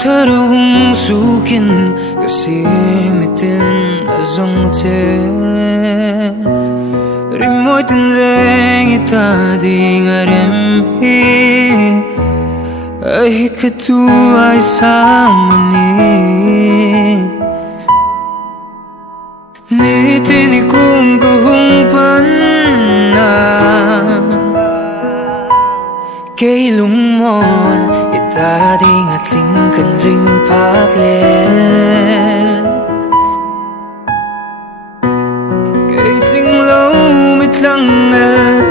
tarong sukin kasi mitin azong che rimoy tinreng itading aremhi ay katuay sa mani nitini kung kuhumpan na kay lungmon itading at lingkan ring pakle kay tinglaw mitlang ay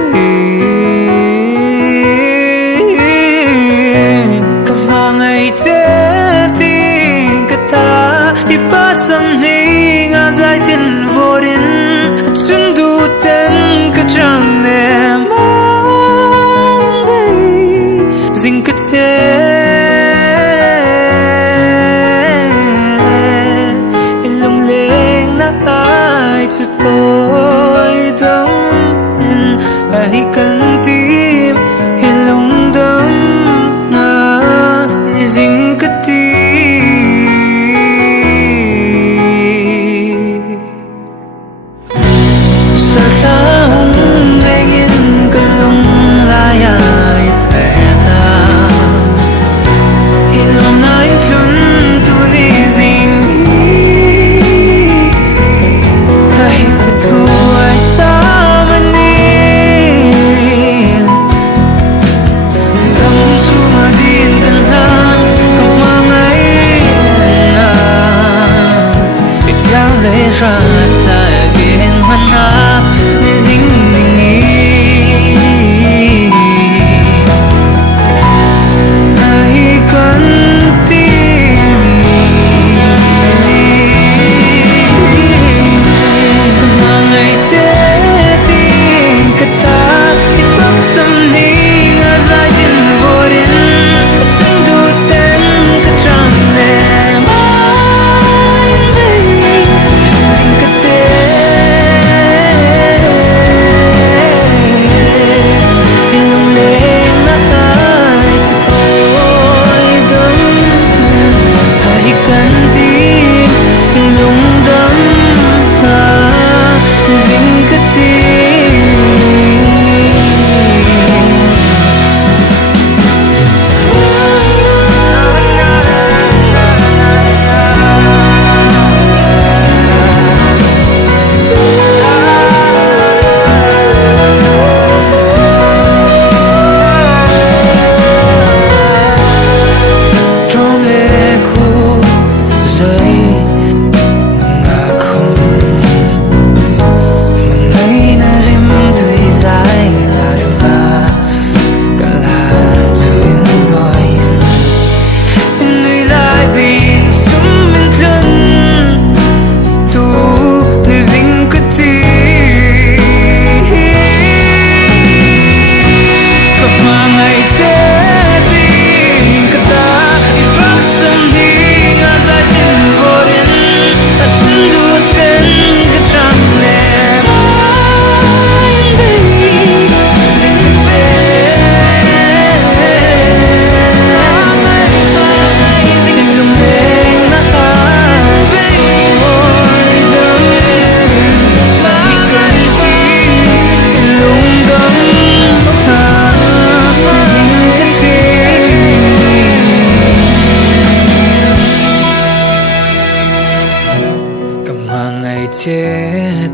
kamangay teting kata ipasam ning azay tinvorin at sundutan katrang nema Zinkate ilong leng na ay tutoy dam ay kantim ilong dam na zinkate sa taong lengin kalong layay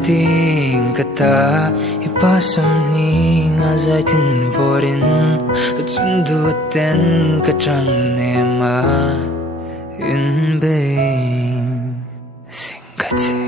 ting kata ipasam ni ngazay tinvorin at sundutin katrang nema in bing singkate